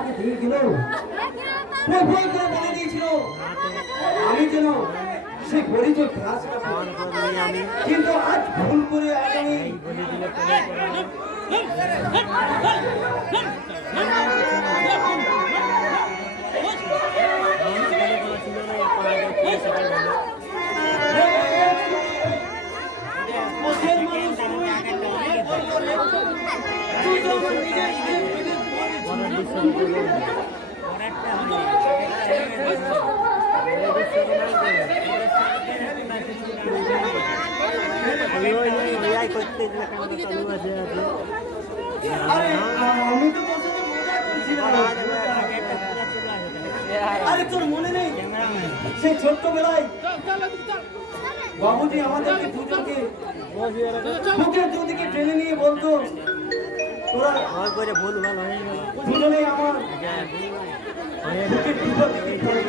আমাকে দিয়ে দিল বলে দিয়েছিল আমি যেন সেই পরিচয় ক্লাস কিন্তু আজ ভুল করে আমি আরে তোর মনে নেই সেই ছোট্টবেলায় বাবুজি আমাদেরকে দুজনকে বুকের দুদিকে টেনে নিয়ে বলতো তোরা দুজনেই আমার বুকের দুটো দিকে টেনে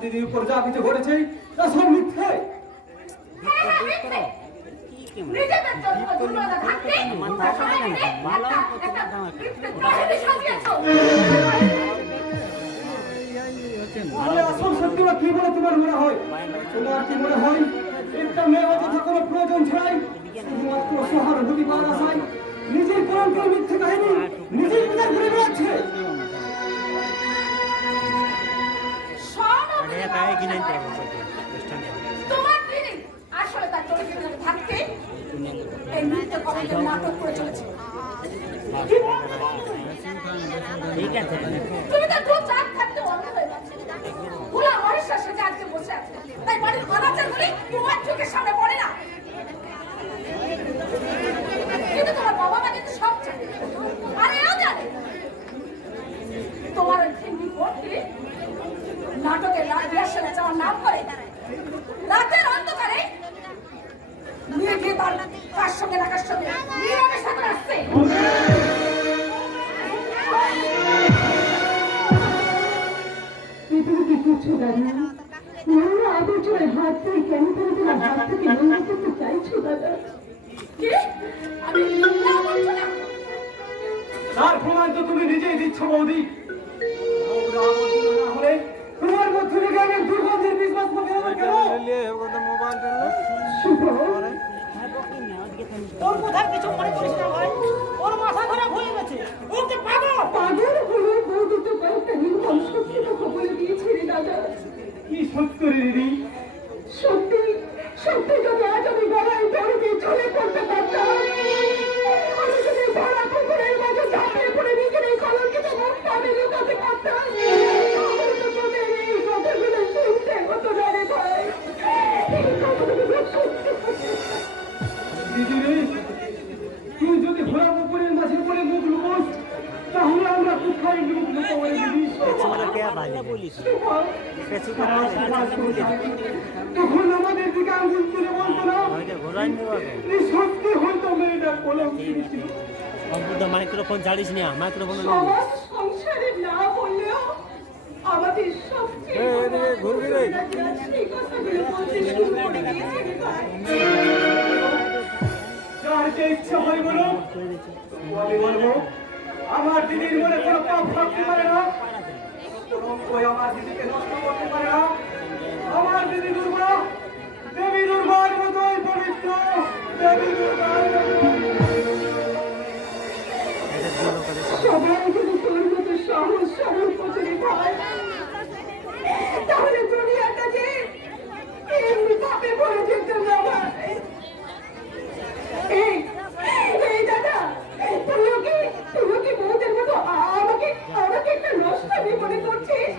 দিদির উপর যা কিছু ঘটেছে তা সব মিথ্যে আসল সত্যিটা কি বলে তোমার মনে হয় তোমার কি মনে হয় একটা মেয়ে অযথা কোনো প্রয়োজন ছাড়াই শুধুমাত্র সহানুভূতি পাওয়ার আশায় নিজের কলঙ্কের মিথ্যে কাহিনী নিজের প্রচার করে বেড়াচ্ছে তোমার দিদি আসলে তার চরিত্রে থাকতে এই নৃত্য কমেন্টের নাটক করে চলেছে ঠিক আছে তুমি তো খুব চাপ থাকতে অন্ধ হয়ে যাচ্ছে ভুলা মহেশ্বর সেটা আজকে বসে আছে তাই বাড়ির অনাচারগুলি তোমার চোখের সামনে পড়ে না কিন্তু তোমার বাবা মা কিন্তু সব জানে আর এও জানে তোমার ওই হিন্দি বোর্ডটি নাটকের রিহার্সালে যাওয়ার নাম করে রাতের অন্ধকারে নিয়ে গিয়ে তার সঙ্গে রাখার সঙ্গে নীরবের সাথে আসছে পৃথিবীতে কিছু দাদা নোংরা আবর্জনার হাত থেকে কেন করে তোমার হাত থেকে নোংরা করতে চাইছো দাদা কি আমি নোংরা আবর্জনা তার প্রমাণ তো তুমি নিজেই দিচ্ছ বৌদি নোংরা আবর্জনা না হলে তোমার মধ্যে থেকে আমি দুর্গন্ধের বিশ্বাস করতে হবে কেন শুভ ওর কোথায় কিছু মনে করিস না ভাই ওর মাথা খারাপ হয়ে গেছে ওকে পাগল পাগল হয়ে বৌদি তো কয়েকটা নির্মম সত্যি কথা বলে দিয়েছে রে দাদা কি সত্য রে দিদি সত্যি সত্যি যদি আজ আমি গলায় দড়ি দিয়ে চলে পড়তে পারতাম আমি যদি ভরা পুকুরের মাঝে ঝাঁপিয়ে পড়ে নিজের এই কলঙ্কিত মুখটা আমি লুকাতে পারতাম তাহলে তো তোদের এই কথাগুলো শুনতে হতো না রে ভাই এই কথাগুলো সত্যি দিদি রে তুই যদি ঘোড়া পুকুরের মাঝে পড়ে মুখ লুকোস, তাহলে আমরা কোথায় মুখ লুকোবো দিদি? তখন আমাদের দিকে আঙুল তুলে বলতো না, এই সত্যি হয়তো মেয়েটা কলঙ্কিনী ছিল। মাইক্রোফোন জানিস না, মাইক্রোফোন সবার সংসারে না বললেও আমাদের সবচেয়ে সেই কথাগুলো বলতে শুরু করে দিয়েছে রে ভাই। যার যে ইচ্ছা হয় বলো, আমি বলবো আমার দিদির মনে কোনো পাপ থাকতে পারে না, ওই আমার দিদিকে নষ্ট করতে পারে না। আমার দিদি দুর্গা দেবী দুর্গার মতোই পবিত্র, দেবী দুর্গার সবাই যদি তোর মতো সহজ সরল প্রচলিত হয়, তাহলে দুনিয়াটা যে এমনি পাপে ভরে যেত না ভাই। এই দাদা, তুইও কি বউদের মতো আমাকে একটা নষ্টামি মনে করছিস?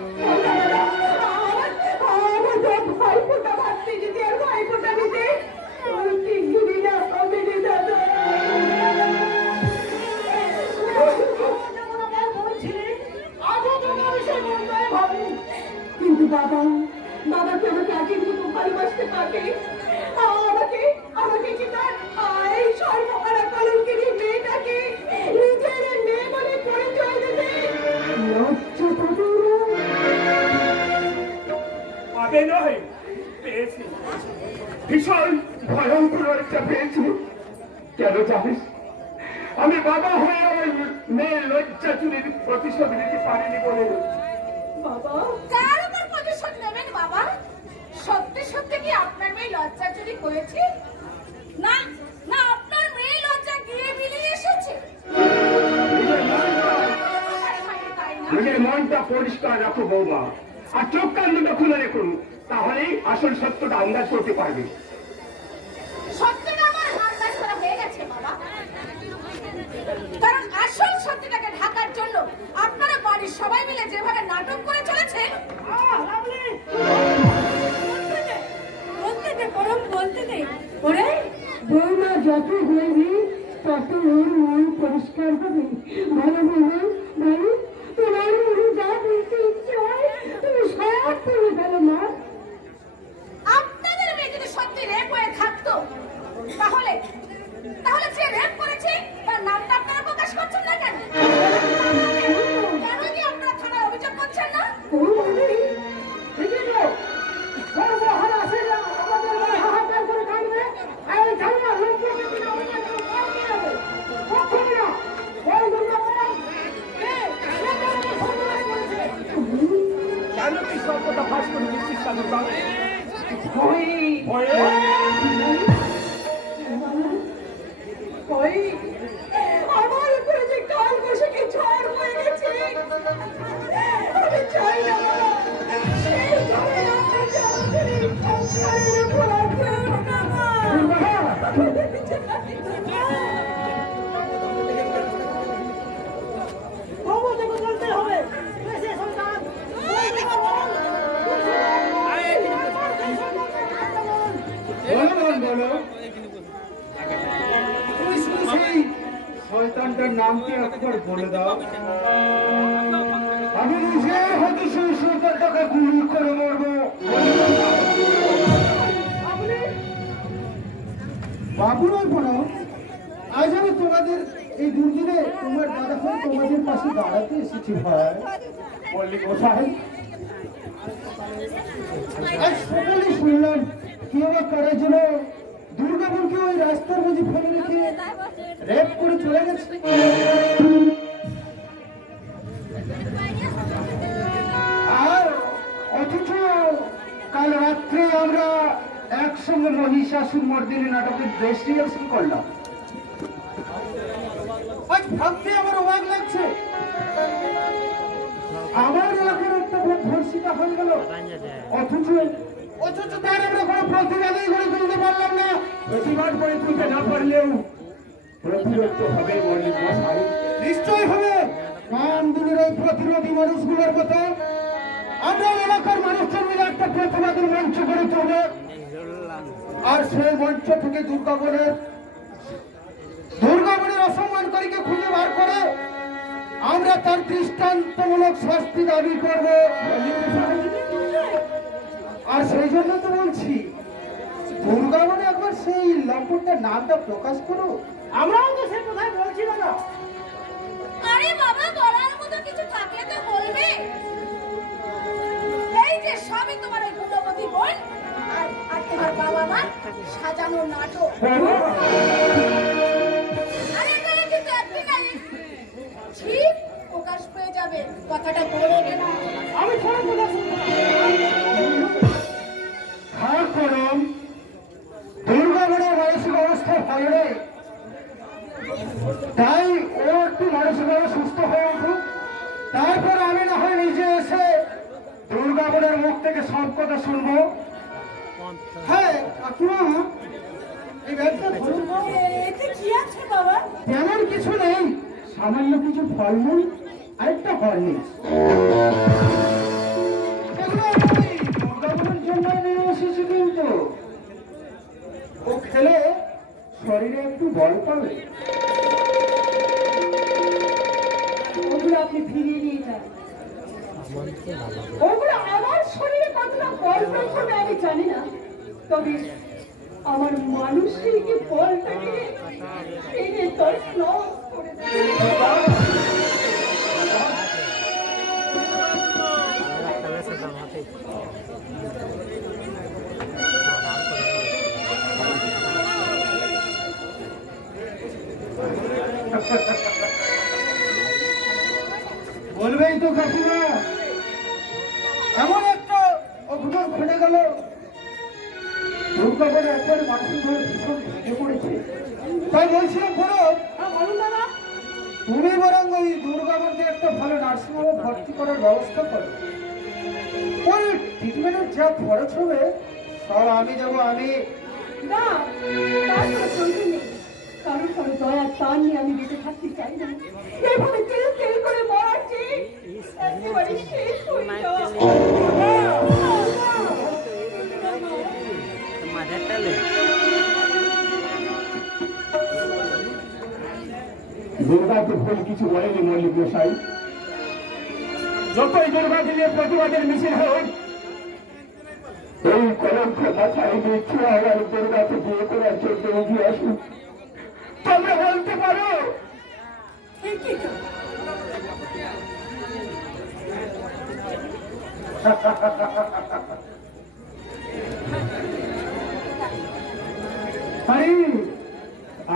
আমার ভাইফোঁটা ভাবতে যদি আর ভাইফোঁটা নিতে ঠিক দিবি না হবে রে দাদা। কিন্তু বাবা কি আমাকে আগের মতো ভালোবাসতে পারবে? আমাকে কি তার এই সর্বহারা কলঙ্কিনী মেয়েটাকে নিজের মেয়ে বলে পরিচয় দেবে? লজ্জা পাবে না? পাবে নয়, পেয়েছি, ভীষণ ভয়ঙ্কর একটা পেয়েছি। কেন জানিস? আমি বাবা হয়ে আমার মেয়ের লজ্জা চুরির প্রতিশোধ নিতে পারিনি বলে। বাবা কার উপর প্রতিশোধ নেবেন বাবা? সত্যি সত্যি কি আপনার মেয়ে লজ্জা চুরি করেছে? না না, আপনার মেয়ে লজ্জা গিয়ে মিলিয়ে এসেছে। নিজের মনটা পরিষ্কার রাখো বৌমা, আর চোখ কান্নটা খুলে রাখুন, তাহলেই আসল সত্যটা আন্দাজ করতে পারবে। সত্যিটা আমার আন্দাজ করা হয়ে গেছে বাবা, কারণ আসল সত্যিটাকে ঢাকার জন্য আপনারা বাড়ির সবাই মিলে যেভাবে নাটক করে চলেছেন। বলতে দে ওরে বৌমা, যত বলবি তত ওর মন পরিষ্কার হবে। ভালো বলবো ভালো, তোমার মনে যা বলতে ইচ্ছে হয় তুমি সব করে ফেলো মা। আপনাদের মেয়ে যদি সত্যি রেপ হয়ে থাকতো, তাহলে যে রেপ করেছে তার নামটা আপনারা প্রকাশ করছেন না কেন? কেন কি আপনারা থানায় অভিযোগ করছেন না? কেন কি সত্যটা ফাঁস করে দিচ্ছিস? আমার উপরে যে কাল বৈশাখী ঝড় হয়ে গেছে, আমি চাই না সেই ঝড়ের আঘাতে আমাদের এই সংসারের উপর আঘাত বলতে হবে। বলো, সেই শয়তানটার নামটি একবার বলে দাও। আমি নিজে হয়তো সেই শয়তানটাকে গুলি করে মরবো। বাবুরাই বলো, আজ আমি তোমাদের এই দুর্দিনে তোমার দাদা ভাই তোমাদের পাশে দাঁড়াতে এসেছি ভাই। বললি কোথায়? আজ সকালে শুনলাম কি আবার করার জন্য দুর্গাপুরকে ওই রাস্তার মাঝে ফেলে রেখে রেপ করে চলে গেছে। আর অথচ কাল রাত্রে আমরা একসঙ্গে মহিষাসুর মর্দিনী নাটকের ড্রেস রিহার্সাল করলাম। আজ ভাবতে আমার অবাক লাগছে, আমার এলাকার একটা ধর্ষিতা হয়ে গেল, অথচ তার আমরা কোনো প্রতিবাদই করে তুলতে পারলাম না। প্রতিবাদ করে তুলতে না পারলেও প্রতিরোধ তো হবে, নিশ্চয় হবে। আন্দোলনের এই প্রতিরোধী মানুষগুলোর মতো আমরা এলাকার মানুষজন মিলে একটা প্রতিবাদের মঞ্চ করে তুলব, আর সেই মঞ্চ থেকে দুর্গাবনের অসম্মান আমরা তার দৃষ্টান্তমূলক শাস্তি দাবি করব। আর সেই জন্য তো বলছি দুর্গা বলে একবার সেই লম্পটটার নামটা প্রকাশ করো। আমরাও তো সে কোথায় বলছি না। আরে বাবা, বলার মতো কিছু থাকলে তো বলবে। এই যে সবই তোমার ওই গুণবতী বোন আর তোমার বাবা মা সাজানো নাটক। আরে এখানে কিন্তু একদিন আগে ঠিক প্রকাশ পেয়ে যাবে, কথাটা বলে গেলাম। আমি ছোট কথা শুনবো না। হ্যাঁ করম, দুর্গা বনের মানসিক অবস্থা ভালো নেই, তাই ও একটু মানসিকভাবে সুস্থ হয়ে উঠুক, তারপর আমি না হয় নিজে এসে দুর্গা বনের মুখ থেকে সব কথা শুনবো। হ্যাঁ কাকিমা, এই ব্যাগটা ধরুন। এতে কি আছে বাবা? তেমন কিছু নেই, সামান্য কিছু ফলমূল আর একটা হরলিক্স। এগুলো আমি দুর্গাবনের জন্য নিয়ে এসেছি, কিন্তু ও খেলে শরীরে একটু বল পাবে। ওগুলো আপনি ফিরিয়ে নিয়ে যান। ওগুলো আমার শরীরে কতটা বল প্রয়োগ করবে আমি জানি না, তবে আমার মানসিক বলটাকে ভেঙে তছনছ করে দেবে। বলবেই তো কাকিমা, এমন একটা অঘটন ঘটে গেল, দুর্গাবনে একবারে মানসিকভাবে ভীষণ ভেঙে পড়েছে। তাই বলছিলাম বড়, বলুন দাদা। তুমি বরং ওই দুর্গাবনকে একটা ভালো নার্সিংহোমে ভর্তি করার ব্যবস্থা করো। ওই ট্রিটমেন্টের যা খরচ হবে সব আমি দেবো। আমি না, তার কোনো প্রয়োজন নেই। কারণ কারো দয়ার টান নিয়ে আমি বেঁচে থাকতে চাই না। এইভাবে তেল তেল করে মরার চেয়ে একেবারে শেষ হয়ে যাওয়া। দুর্গাকে ভুল কিছু বলেনি মল্লিক মশাই। যতই দুর্গাকে নিয়ে প্রতিবাদের মিছিল হোক, এই কলঙ্ক মাথায় নিচ্ছে আবার দুর্গাকে বিয়ে করার জন্য এগিয়ে আসুন। তোমরা বলতে পারো ঠিকই তো। আরে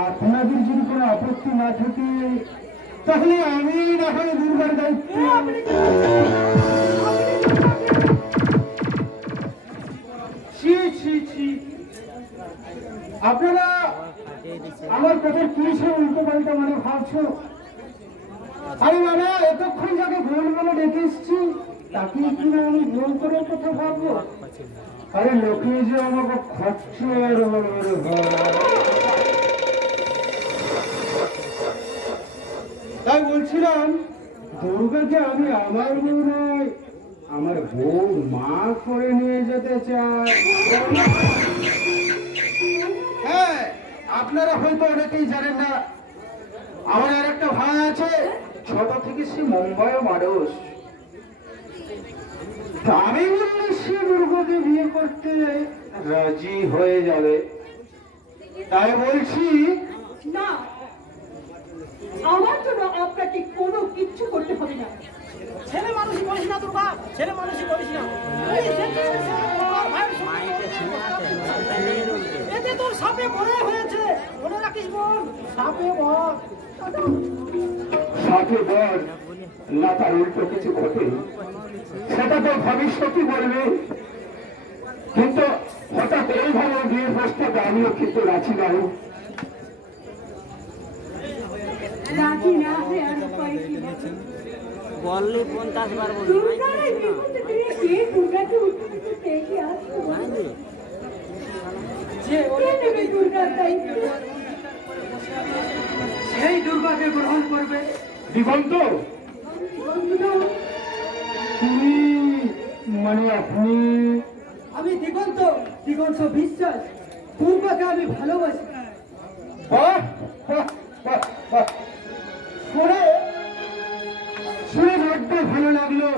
আপনাদের যদি কোনো আপত্তি না থাকে তাহলে আমি না হয় দুর্গার দায়িত্ব। ছি ছি ছি, আপনারা আমার কথা কি সে উল্টো পাল্টা মানে ভাবছো? আরে বাবা, এতক্ষণ যাকে ভুল বলে ডেকে এসছি তাকে কি না আমি ভুল করার কথা ভাববো? আরে লোকে যে আমাকে খচ্চর বলবে। তাই বলছিলাম দুর্গাকে আমি আমার বউ নয়, আমার বউ মা করে নিয়ে যেতে চাই। হ্যাঁ, আপনারা হয়তো অনেকেই জানেন না, আমার আর একটা ভাই আছে, ছোট থেকে সে মুম্বাইয়ের মানুষ। আমি বললে সে দুর্গাকে বিয়ে করতে রাজি হয়ে যাবে। তাই বলছি না, আমার জন্য আপনাকে কোনো কিচ্ছু করতে হবে না। ছেলে মানুষই করিস না দুর্গা, ছেলে মানুষই করিস না। এতে তোর সাপে বড় হয়েছে, মনে রাখিস বোন, সাপে বড়। সাথে বল না, তার উল্টো কিছু ঘটে সেটা তো ভবিষ্যৎই বলবে। কিন্তু হঠাৎ এইভাবে বিয়ের প্রস্তাবে আমিও কিন্তু রাজি নাই। রাজি না হয়ে আর উপায় কি? বললে 50 বার বলবি। দুর্গার এই বিপদে দিয়ে কে দুর্গাকে উঠতে দেখে আসবো? কে নেবে দুর্গার দায়িত্ব? সেই দুর্গাকে গ্রহণ করবে দিগন্ত। তুমি মানে আপনি? আমি দিগন্ত, দিগন্ত বিশ্বাস। দুর্গাকে আমি ভালোবাসি। বাহ, বাহ, বাহ, বাহ। শুনে লাগলো,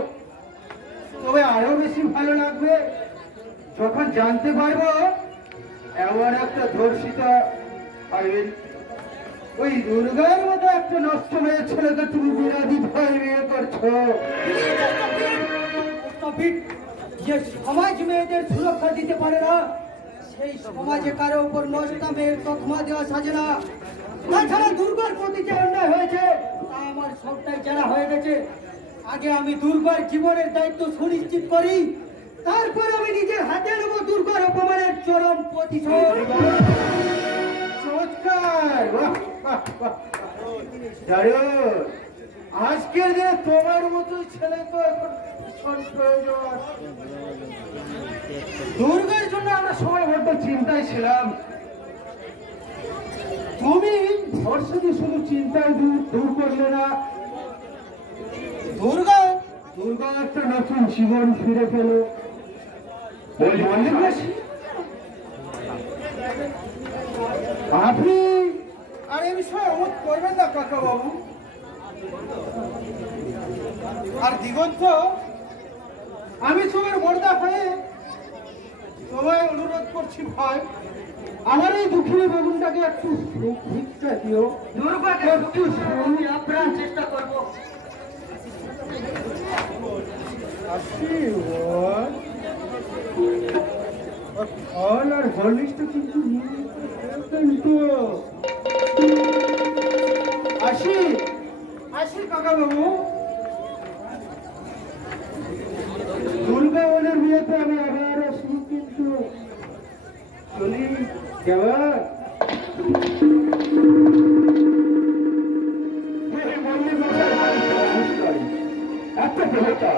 তবে আরো বেশি ভালো লাগবে যখন জানতে পারবো এমন একটা ধর্ষিতা আর ওই দুর্গার মতো একটা নষ্ট মেয়ে ছেলেকে তুমি বিরাধি ভয় বিয়ে করছো। যে সমাজ মেয়েদের সুরক্ষা দিতে পারে না, সেই সমাজে কারো উপর নষ্ট মেয়ের তকমা দেওয়া সাজে না। তাছাড়া দুর্গার প্রতি যে অন্যায় হয়েছে তা আমার সবটাই জানা হয়ে গেছে। আগে আমি দুর্গার জীবনের দায়িত্ব সুনিশ্চিত করি, তারপর আমি নিজের হাতে নেব দুর্গার অপমানের চরম প্রতিশোধ। চমৎকার, বাহ, বাহ, বাহ। দারুণ। আজকের দিনে তোমার মতো ছেলে তো এখন ভীষণ প্রয়োজন। দুর্গার জন্য আমরা সবাই বড্ড চিন্তায় ছিলাম। তুমি ধর্ষণে শুধু চিন্তায় দূর করলে না, দুর্গা দুর্গা একটা নতুন জীবন ফিরে পেল। আপনি আর এ বিষয়ে অমত করবেন না কাকা বাবু। আর দিগন্ত, আমি তোমার বর্দা হয়ে তোমায় অনুরোধ করছি ভাই, আমার এই দুঃখিনী বেগুনটাকে একটু ভিক্ষা দিও। দুর্গাকে একটু আমি আপ্রাণ চেষ্টা করব। ফল আর হরলিক্সটা কিন্তু আসি আসি কাকা বাবু। দুর্গা বনের বিয়েতে আমি আবার আসি, কিন্তু চলি কেমন? একটা দেবতা,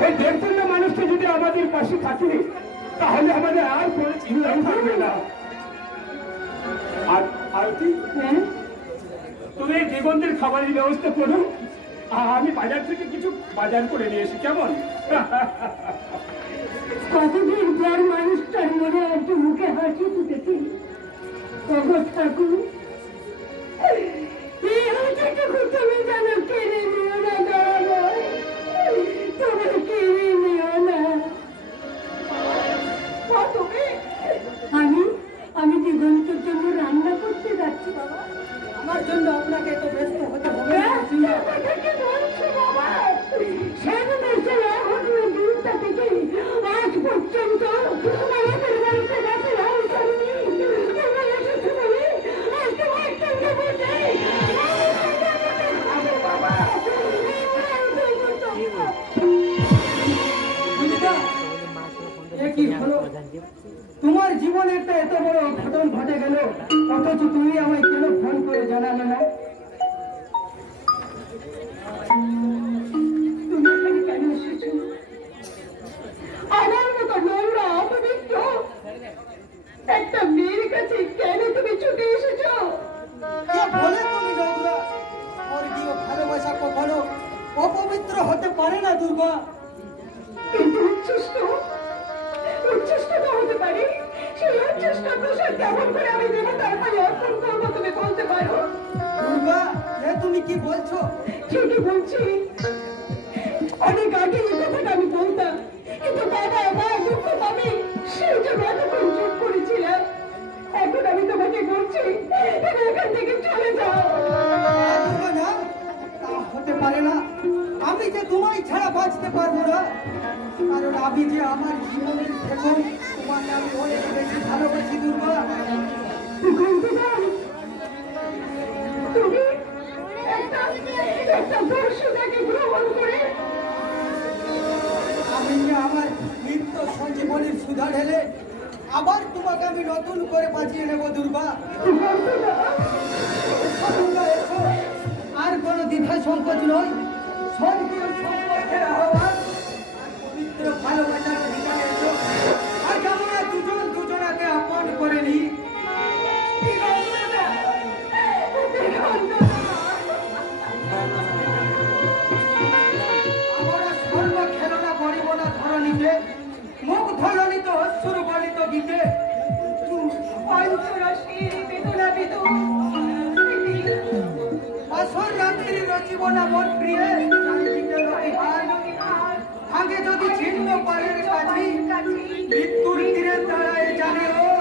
ওই দেড় মানুষটা যদি আমাদের পাশে থাকে তাহলে আমাদের আর কোনো চিন্তাই থাকবে না। আর আরতি, তুমি এই দিগন্তের খাবারের ব্যবস্থা করো, আমি বাজার থেকে কিছু বাজার করে নিয়ে এসি, কেমন? কতদিন পর মানুষটার মনে একটু মুখে হাসি ফুটেছে। কখন ঠাকুর এই হাসিটুকু তুমি যেন কেড়ে নিও না, দাঁড়ানো তুমি কেড়ে নিও না। আমি দিগন্তের জন্য রান্না করতে যাচ্ছি বাবা। আমার জন্য আপনাকে তো ব্যস্ত হতে হবে না। কি বলছো বাবা? সেদিন দিনটা থেকে আজ পর্যন্ত আমাদের বাড়িতে রাতে লাল করেনি। তোমরা এসেছো বলে আজ তোমার সঙ্গে বসে বাবা। কি হলো? তোমার জীবনে একটা এত বড় ঘটনা ঘটে গেল, অথচ তুমি আমায় কেন ফোন করে জানালে না? তুমি এখানে কেন এসেছো? আমার মতো নোংরা অপবিত্র একটা মেয়ের কাছে কেন তুমি ছুটে এসেছো? কে বলে তুমি নোংরা? স্বর্গীয় ভালোবাসা কখনো অপবিত্র হতে পারে না দুর্গা। কিন্তু উচ্ছিষ্ট তো হতে পারে। সেই উচ্ছিষ্ট প্রসাদ কেমন করে আমি দেবতার পায়ে অর্পণ করবো তুমি বলতে পারো? দুর্গা, এ তুমি কি বলছো? ঠিকই বলছি। অনেক আগে এই কথাটা আমি বলতাম, কিন্তু বাবা মা দুঃখ পাবে সেই জন্য এতক্ষণ চুপ করেছিলাম। এখন আমি তোমাকে বলছি তুমি এখান থেকে চলে যাও। দুর্গা না, তা হতে পারে না। আমি যে তোমায় ছাড়া বাঁচতে পারবো না, কারণ আমি যে আমার জীবনের থেকে তোমাকে আমি অনেক বেশি ভালোবাসি দুর্গা। তুমি একটা দর্শনাকে গ্রহণ করে আমি যে আমার মৃত্যু সঞ্জীবনীর সুধা ঢেলে আবার তোমাকে আমি নতুন করে বাঁচিয়ে নেব দুর্গা। এসো দুর্গা, এসো। আর কোনো দ্বিধা সংকোচ নয়। স্বর্গীয় সম্পর্কের আহ্বান, পবিত্র ভালোবাসার অধিকারে এসো। আজ আমরা দুজন দুজনাকে আপন করে নিই। আমরা সর্ব খেলনা করিব না ধরণীতে, মুখ ধরণিত অশ্বর গণিত গীতে। আসর রাত্রি রচিব না মন প্রিয়ে, শান্তিতে নদী হার আগে যদি ছিন্ন পারের কাছে মৃত্যুর তীরে দাঁড়ায় জানিও